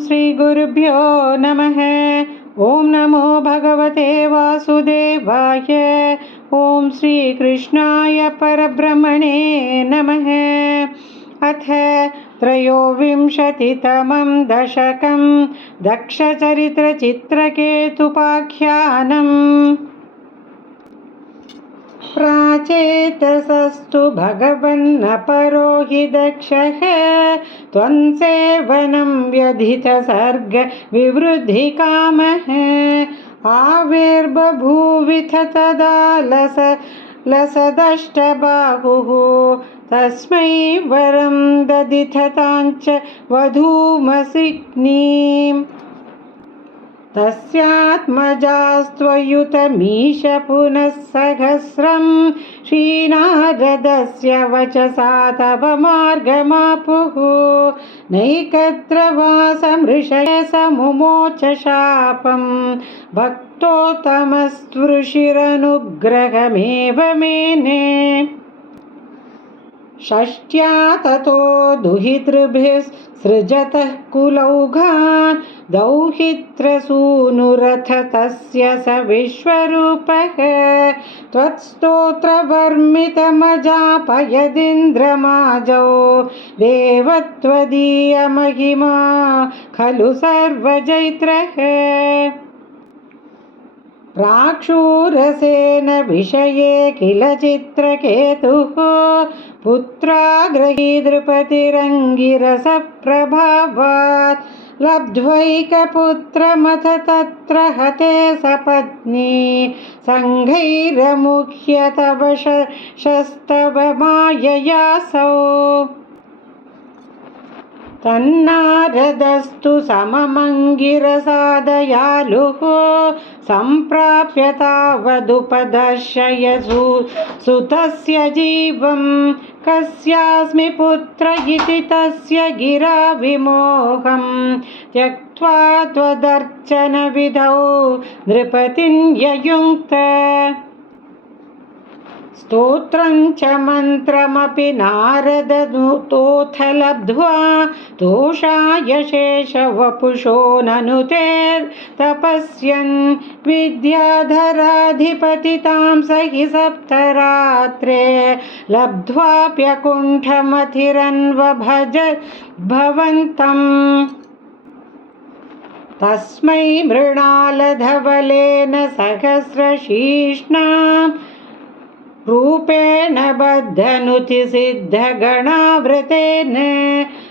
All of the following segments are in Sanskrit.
श्रीगुरुभ्यो नमः। ॐ नमो भगवते वासुदेवाय। ॐ श्रीकृष्णाय परब्रह्मणे नमः। अथ त्रयोविंशतितमं दशकं दक्षचरित्रचित्रकेतुपाख्यानम्। प्राचेतसस्तु भगवन्नपरो हि दक्षः त्वन्सेवनं व्यधितसर्ग विवृद्धिकामः। आविर्बभूविथ तदा लसदष्टबाहुः तस्मै वरं ददिथताञ्च वधूमसिग्नीम्। तस्यात्मजास्त्वयुतमीश पुनः सहस्रं श्रीनारदस्य वचसा तव मार्गमापुः। नैकत्र वासमृषये समुमोच शापं भक्तोत्तमस्पृशिरनुग्रहमेव मेने। षष्ट्या ततो दुहितृभिस्सृजतः कुलौघान् दौहित्रसूनुरथ तस्य स विश्वरूपः। त्वत्स्तोत्रवर्मितमजापयदिन्द्रमाजौ देवत्वदीयमहिमा खलु सर्वजैत्रः। प्राक्षूरसेन विषये किल चित्रकेतुः पुत्राग्रही नृपतिरङ्गिरसप्रभावात् लब्ध्वैकपुत्रमथ तत्र हते सपत्नी सङ्घैरमुह्य तव शस्तव माययासौ। तन्नारदस्तु सममङ्गिरसादयालुः सम्प्राप्य तावदुपदर्शय सुतस्य जीवं। कस्यास्मि पुत्र इति तस्य गिरा विमोहं त्यक्त्वा त्वदर्चनविधौ नृपतिं ययुङ्क्त। स्तोत्रं च मन्त्रमपि नारदतोऽथ लब्ध्वा तोषाय शेषवपुषो ननुतेर्तपस्यन् विद्याधराधिपतितां स हि सप्तरात्रे लब्ध्वाप्यकुण्ठमथिरन्वभजद्भवन्तम्। तस्मै मृणालधवलेन सहस्रशीर्ष्णां रूपेण बद्धनुतिसिद्धगणावृतेन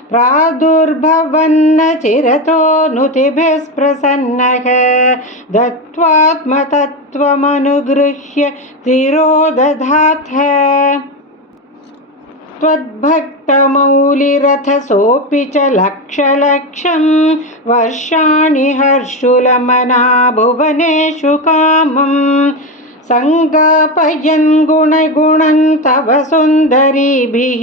प्रादुर्भवन्न चिरतो नुतिभिस्प्रसन्नः। दत्त्वात्मतत्त्वमनुगृह्य तिरोदधाथ त्वद्भक्तमौलिरथसोऽपि च लक्षलक्षं वर्षाणि हर्षुलमना भुवनेषु कामम् सङ्गापयन् गुणगुणं तव सुन्दरीभिः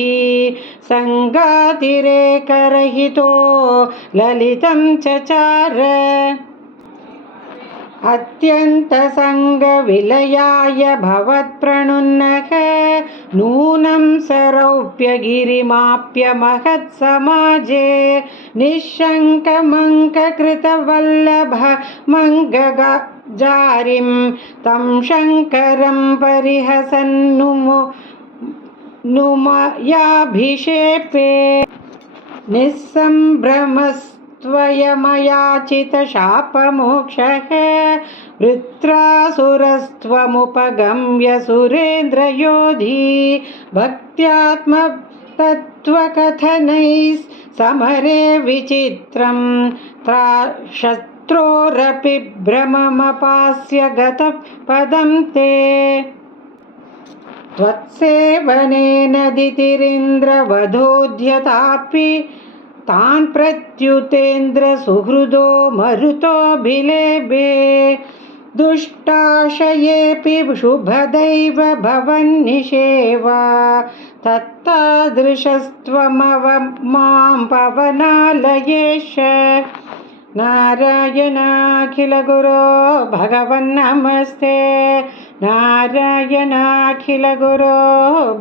सङ्गातिरेकरहितो ललितं चचार। अत्यन्तसङ्गविलयाय भवत्प्रणुन्नः नूनं सरौप्यगिरिमाप्य महत्समाजे निःशङ्कमङ्ककृतवल्लभमङ्गजारिं तं शङ्करं परिहसन्नुमयाभिषेपे। निःसम्भ्रमस्त्वयमयाचितशापमोक्षः वृत्रासुरस्त्वमुपगम्य सुरेन्द्रयोधी भक्त्यात्मतत्त्वकथनैः समरे विचित्रं शत्रोरपि भ्रममपास्य गतः पदं ते। त्वत्सेवनेन दितिरिन्द्रवधोद्यतापि तान् प्रत्युतेन्द्रसुहृदो मरुतोऽभिलेभे। दुष्टाशयेऽपि शुभदैव भवन्निषेवा तत्तादृशस्त्वमव मां पवनालयेश। नारायणाखिलगुरो भगवन्नमस्ते। नारायणाखिलगुरो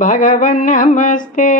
भगवन्नमस्ते।